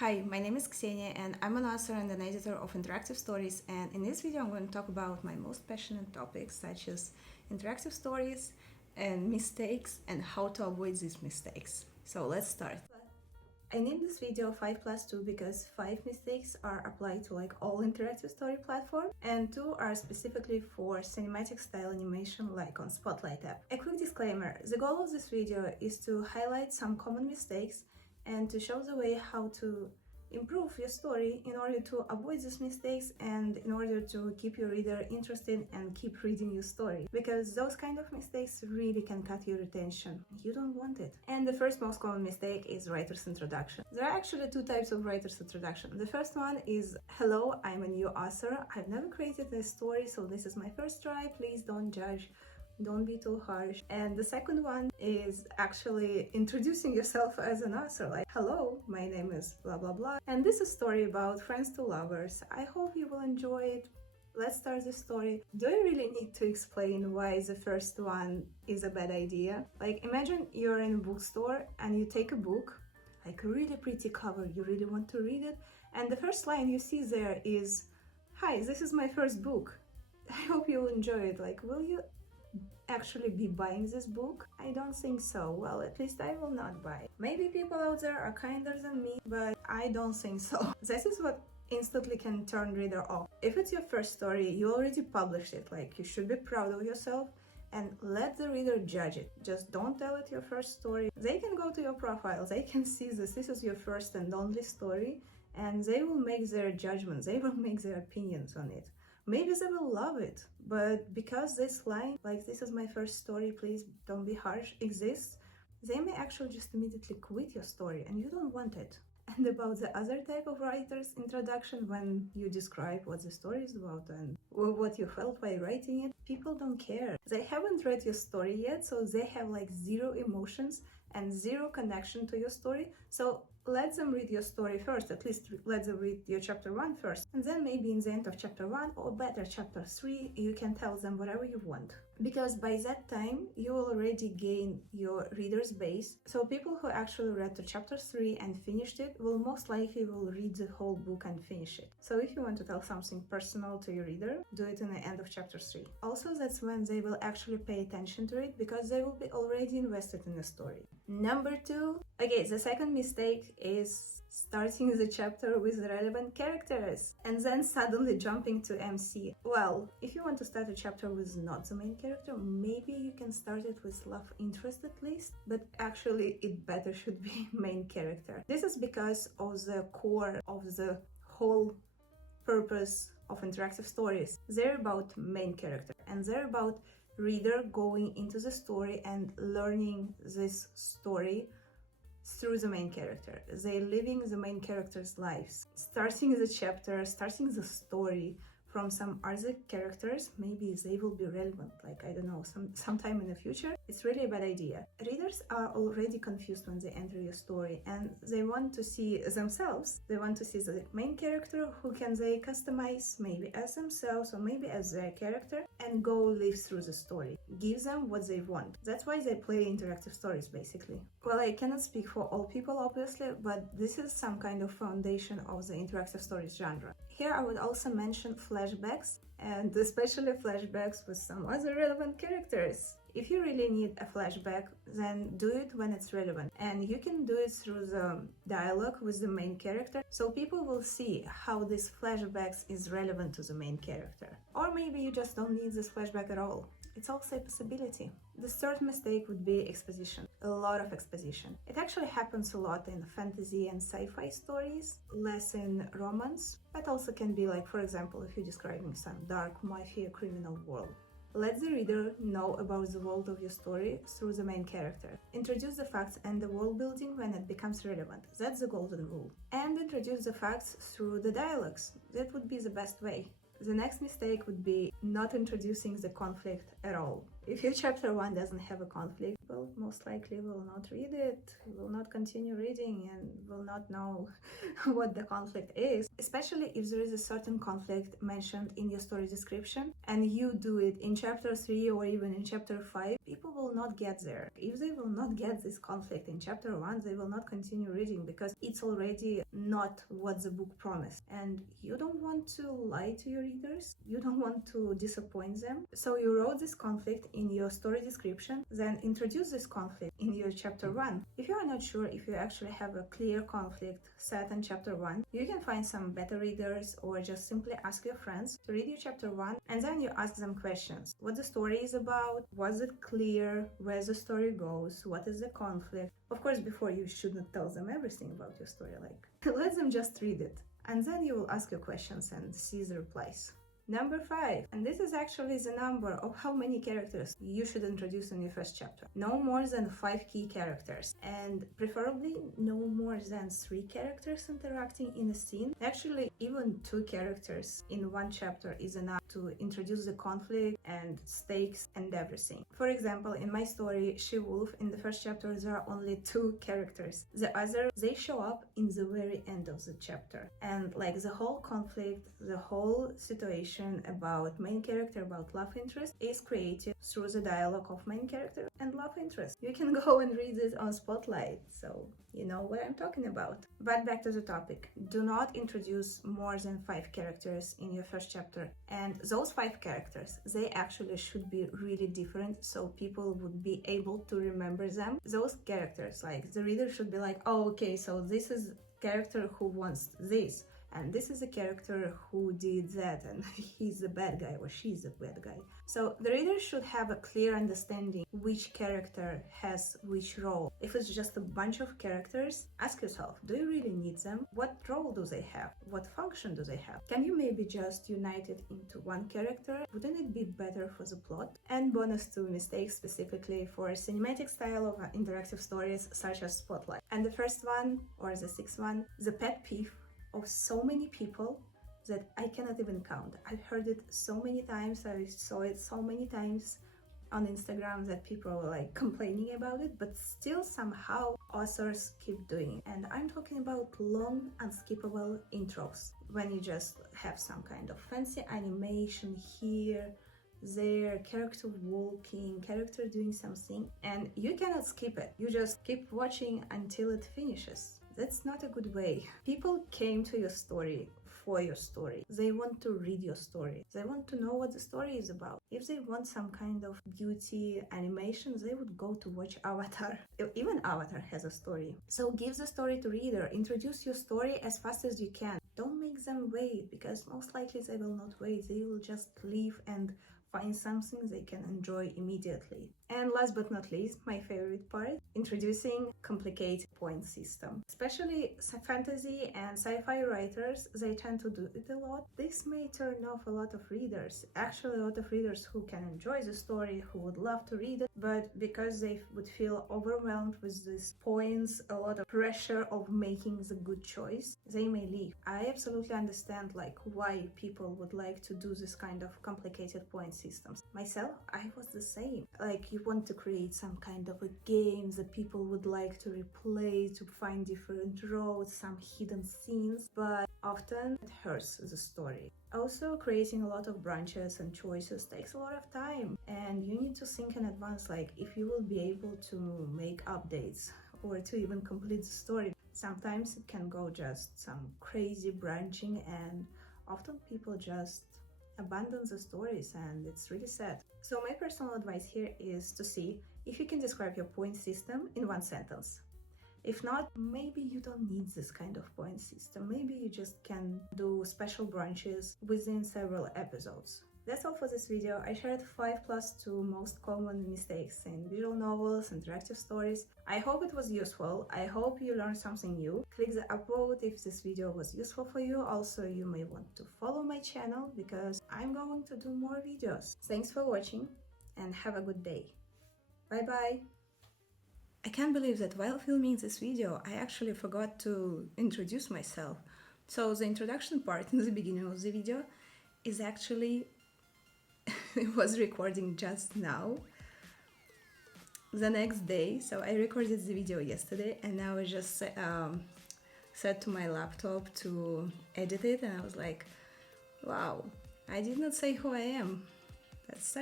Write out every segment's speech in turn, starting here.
Hi, my name is Ksenia and I'm an author and an editor of interactive stories, and in this video I'm going to talk about my most passionate topics such as interactive stories and mistakes and how to avoid these mistakes. So let's start. I named this video 5 plus 2 because 5 mistakes are applied to all interactive story platforms and 2 are specifically for cinematic style animation like on Spotlight app. A quick disclaimer, the goal of this video is to highlight some common mistakes and to show the way how to improve your story in order to avoid these mistakes and in order to keep your reader interested and keep reading your story, because those kind of mistakes really can cut your attention. You don't want it. And the first most common mistake is writer's introduction. There are actually two types of writer's introduction. The first one is, hello, I'm a new author, I've never created a story, so this is my first try, please don't judge, don't be too harsh. And the second one is actually introducing yourself as an author, like, hello, my name is blah blah blah, and this is a story about friends to lovers. I hope you will enjoy it. Let's start the story. Do I really need to explain why the first one is a bad idea? Like, imagine you're in a bookstore and you take a book, like a really pretty cover, you really want to read it, and the first line you see there is, hi, this is my first book. I hope you'll enjoy it. Like, will you actually be buying this book? I don't think so. Well, at least I will not buy it. Maybe people out there are kinder than me, but I don't think so. This is what instantly can turn reader off. If it's your first story, you already published it, like, you should be proud of yourself and let the reader judge it. Just don't tell it your first story. They can go to your profile, they can see this is your first and only story, and they will make their judgments, they will make their opinions on it. Maybe they will love it, but because this line, like, this is my first story, please don't be harsh, exists, they may actually just immediately quit your story, and you don't want it. And about the other type of writer's introduction, when you describe what the story is about and what you felt by writing it, people don't care. They haven't read your story yet, so they have like zero emotions and zero connection to your story. So let them read your story first, at least let them read your chapter 1 first. And then maybe in the end of chapter 1 or better chapter 3, you can tell them whatever you want. Because by that time, you will already gain your reader's base. So people who actually read to chapter 3 and finished it will most likely will read the whole book and finish it. So if you want to tell something personal to your reader, do it in the end of chapter 3. Also, that's when they will actually pay attention to it because they will be already invested in the story. Number 2. Okay, the second mistake is starting the chapter with relevant characters and then suddenly jumping to MC. Well, if you want to start a chapter with not the main character, maybe you can start it with love interest at least, but actually it better should be main character. This is because of the core of the whole purpose of interactive stories. They're about main character and they're about reader going into the story and learning this story through the main character. They're living the main character's lives. Starting the chapter, starting the story from some other characters, maybe they will be relevant, like, I don't know, sometime in the future. It's really a bad idea. Readers are already confused when they enter your story and they want to see themselves. They want to see the main character who can they customize maybe as themselves or maybe as their character and go live through the story. Give them what they want. That's why they play interactive stories, basically. Well, I cannot speak for all people, obviously, but this is some kind of foundation of the interactive stories genre. Here I would also mention flashbacks, and especially flashbacks with some other relevant characters. If you really need a flashback, then do it when it's relevant. And you can do it through the dialogue with the main character, so people will see how this flashbacks is relevant to the main character. Or maybe you just don't need this flashback at all. It's also a possibility. The third mistake would be exposition. A lot of exposition. It actually happens a lot in fantasy and sci-fi stories, less in romance, but also can be like, for example, if you're describing some dark mafia criminal world. Let the reader know about the world of your story through the main character. Introduce the facts and the world building when it becomes relevant. That's the golden rule. And introduce the facts through the dialogues. That would be the best way. The next mistake would be not introducing the conflict at all. If your chapter 1 doesn't have a conflict, people most likely will not read it, will not continue reading, and will not know what the conflict is, especially if there is a certain conflict mentioned in your story description and you do it in chapter 3 or even in chapter 5. People will not get there. If they will not get this conflict in chapter 1, they will not continue reading because it's already not what the book promised. And you don't want to lie to your readers, you don't want to disappoint them. So you wrote this conflict in your story description, then introduce this conflict in your chapter 1. If you are not sure if you actually have a clear conflict set in chapter 1, you can find some beta readers or just simply ask your friends to read your chapter 1 and then you ask them questions. What the story is about, was it clear, where the story goes, what is the conflict. Of course, before you shouldn't tell them everything about your story, like let them just read it. And then you will ask your questions and see the replies. Number 5, and this is actually the number of how many characters you should introduce in your first chapter. No more than 5 key characters, and preferably no more than 3 characters interacting in a scene. Actually, even 2 characters in one chapter is enough to introduce the conflict and stakes and everything. For example, in my story, She-Wolf, in the first chapter there are only 2 characters. The other, they show up in the very end of the chapter. And like the whole conflict, the whole situation about main character, about love interest is created through the dialogue of main character and love interest. You can go and read it on Spotlight, so you know what I'm talking about. But back to the topic. Do not introduce more than 5 characters in your first chapter. And those 5 characters, they actually should be really different so people would be able to remember them. Those characters, like the reader should be like, oh, okay, so this is character who wants this. And this is a character who did that and he's the bad guy or she's the bad guy. So the reader should have a clear understanding which character has which role. If it's just a bunch of characters, ask yourself, do you really need them? What role do they have? What function do they have? Can you maybe just unite it into one character? Wouldn't it be better for the plot? And bonus 2 mistakes specifically for cinematic style of interactive stories such as Spotlight. And the first one, or the 6th one, the pet peeve of so many people that I cannot even count. I've heard it so many times, I saw it so many times on Instagram that people were like complaining about it, but still somehow authors keep doing it. And I'm talking about long, unskippable intros. When you just have some kind of fancy animation here, there, character walking, character doing something, and you cannot skip it. You just keep watching until it finishes. That's not a good way. People came to your story for your story. They want to read your story. They want to know what the story is about. If they want some kind of beauty animation, they would go to watch Avatar. Even Avatar has a story. So give the story to reader. Introduce your story as fast as you can. Don't make them wait, because most likely they will not wait. They will just leave and find something they can enjoy immediately. And last but not least, my favorite part, introducing complicated point system. Especially fantasy and sci-fi writers, they tend to do it a lot. This may turn off a lot of readers. Actually, a lot of readers who can enjoy the story, who would love to read it, but because they would feel overwhelmed with these points, a lot of pressure of making the good choice, they may leave. I absolutely understand like why people would like to do this kind of complicated point systems. Myself, I was the same. Like, you want to create some kind of a game that people would like to replay, to find different roads, some hidden scenes, but often it hurts the story. Also, creating a lot of branches and choices takes a lot of time, and you need to think in advance, like if you will be able to make updates or to even complete the story. Sometimes it can go just some crazy branching, and often people just abandon the stories, and it's really sad. So my personal advice here is to see if you can describe your point system in 1 sentence. If not, maybe you don't need this kind of point system. Maybe you just can do special branches within several episodes. That's all for this video. I shared 5 plus 2 most common mistakes in visual novels, interactive stories. I hope it was useful. I hope you learned something new. Click the upvote if this video was useful for you. Also, you may want to follow my channel because I'm going to do more videos. Thanks for watching and have a good day. Bye bye! I can't believe that while filming this video, I actually forgot to introduce myself. So the introduction part in the beginning of the video is actually it was recording just now. the next day. So I recorded the video yesterday, and now I just set to my laptop to edit it, and I was like, wow, I did not say who I am. That's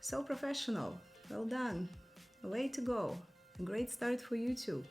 so professional. Well done. Way to go. A great start for YouTube.